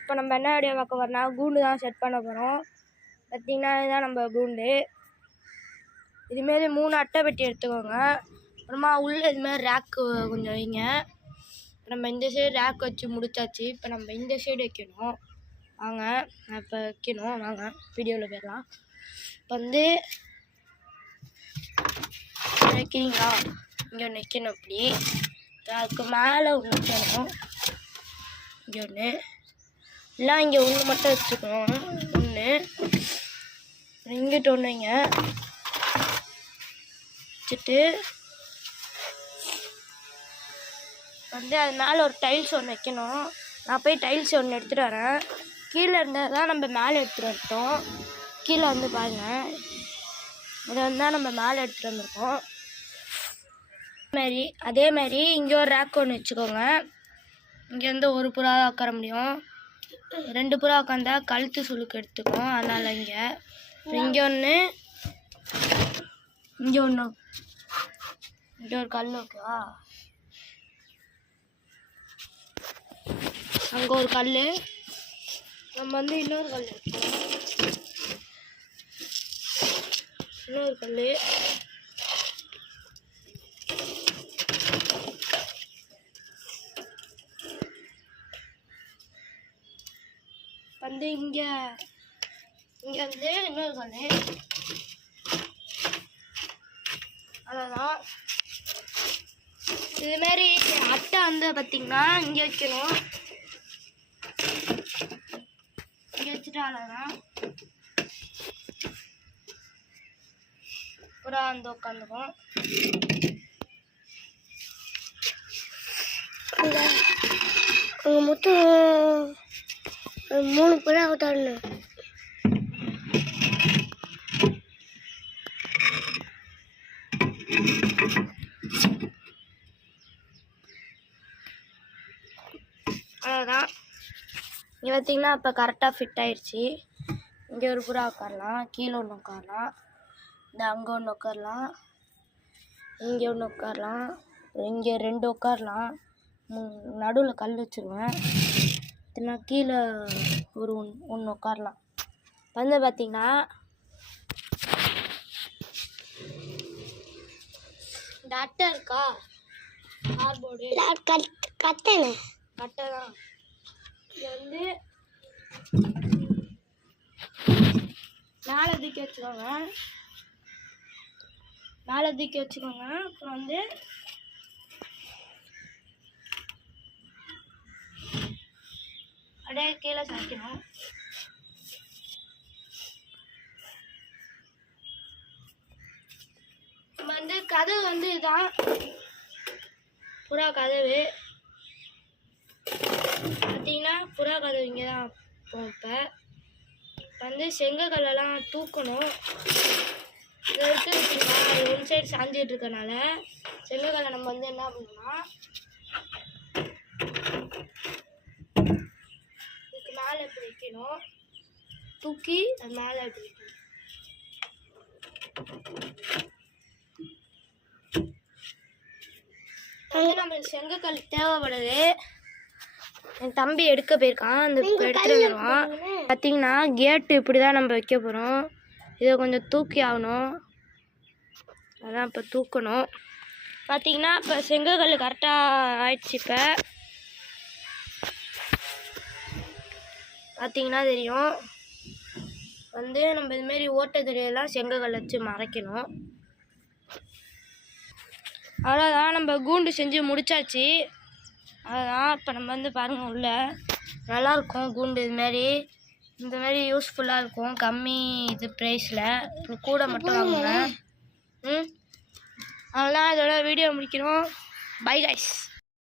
இப்போ நம்ம என்ன வீடியோ பார்க்க போகிறோம்னா கூண்டு தான் செட் பண்ண போகிறோம். பார்த்திங்கன்னா இதுதான் நம்ம கூண்டு. இதுமாரி 3 அட்டை பெட்டி எடுத்துக்கோங்க. அப்புறமா உள்ளே இதுமாதிரி ரேக்கு கொஞ்சம் வைங்க. நம்ம இந்த சைடு ரேக் வச்சு முடிச்சாச்சு. இப்போ நம்ம இந்த சைடு வைக்கணும். வாங்க நான் இப்போ வைக்கணும். வாங்க வீடியோவில் போயிடலாம். இப்போ வந்து வைக்கிறீங்களா, இங்கே ஒன்று வைக்கணும். அப்படி அதுக்கு மேலே ஒன்று வைக்கணும். இங்கே ஒன்று இல்லை, இங்கே ஒன்று மட்டும் வச்சுக்கணும். ஒன்று இங்கிட்ட ஒன்று வைங்க. வச்சுட்டு வந்து அது மேலே ஒரு டைல்ஸ் ஒன்று வைக்கணும். நான் போய் டைல்ஸ் ஒன்று எடுத்துகிட்டு வரேன். கீழே இருந்தால் தான் நம்ம மேலே எடுத்துகிட்டு வந்துட்டோம். கீழே வந்து பாருங்கள், இதை வந்து தான் நம்ம மேலே எடுத்துகிட்டு வந்திருக்கோம். அதே மாதிரி இங்கே ஒரு ரேக் ஒன்று வச்சுக்கோங்க. இங்கே வந்து ஒரு புறா தான் உட்கார முடியும். 2 புறா உட்காந்தா கழுத்து சுளுக்கு எடுத்துக்கும். அதனால் இங்கே ஒன்று, இங்கே ஒன்று, இங்கே ஒரு கல் ஓகேவா. அங்கே ஒரு கல், நம்ம வந்து இன்னொரு கல் எடுப்போம். இன்னொரு கல், வந்து இங்கே வந்து இன்னொரு கல். அவ்வளோதான். இதுமாரி அட்டை வந்து பார்த்திங்கன்னா இங்கே வைக்கணும். இங்கே வச்சுட்டு அவ்வளோதான். புறா வந்து உட்காந்துக்கும். அங்கே மொத்தம் 3 புறா தரணும். அவ்வளோதான். இங்கே பார்த்திங்கன்னா இப்போ கரெக்டாக ஃபிட் ஆயிடுச்சு. இங்கே ஒரு புறா உட்காரலாம், கீழே ஒன்று உட்காரலாம், இந்த அங்கே ஒன்று உட்காரலாம், இங்கே ஒன்று உட்காரலாம், இங்கே 2 உட்காரலாம். நடுவில் கல் வச்சுருவேன். நான் கீழே ஒரு ஒன்று உட்காரலாம். வந்து பார்த்திங்கன்னா இந்த அட்டை இருக்கா, கார்போர்டு கட்டை தான். இது வந்து மேலே தூக்கி வச்சுக்கோங்க. அப்புறம் வந்து அப்படியே கீழே சாய்க்கணும். நம்ம வந்து கதவு வந்து இதுதான் புறா கதவு. பார்த்தீங்கன்னா புறா கதவு இங்கே தான் போகும். இப்போ வந்து செங்கக்கல்லெல்லாம் தூக்கணும். இதை எடுத்து வச்சுக்கலாம். அது ஒன் சைடு சாஞ்சிட்டு இருக்கனால செங்கக்கல்லை நம்ம வந்து என்ன பண்ணணும்னா இதுக்கு மேலே எப்படி வைக்கணும், தூக்கி அது மேலே எப்படி வைக்கணும். வந்து நம்மளுக்கு செங்கக்கல் தேவைப்படுது. என் தம்பி எடுக்க போயிருக்கான், அந்த எடுத்துகிட்டு வந்துடுவான். பார்த்தீங்கன்னா கேட்டு இப்படி தான் நம்ம வைக்க போகிறோம். இதை கொஞ்சம் தூக்கி ஆகணும், அதான் இப்போ தூக்கணும். பார்த்தீங்கன்னா இப்போ செங்கக்கல் கரெக்டாக ஆயிடுச்சு. இப்போ பார்த்தீங்கன்னா தெரியும், வந்து நம்ம இதுமாரி ஓட்டை தெரியலாம் செங்கக்கல் வச்சு மறைக்கணும். அவ்வளோதான், நம்ம கூண்டு செஞ்சு முடிச்சாச்சு. அதுதான் இப்போ நம்ம வந்து பாருங்கள், உள்ள நல்லாயிருக்கும் கூண்டு. இந்த மாதிரி யூஸ்ஃபுல்லாக இருக்கும். கம்மி இது ப்ரைஸில் கூட மட்டும் வாங்குங்க. அதெல்லாம் இதோட வீடியோ முடிக்கிறோம். Bye guys.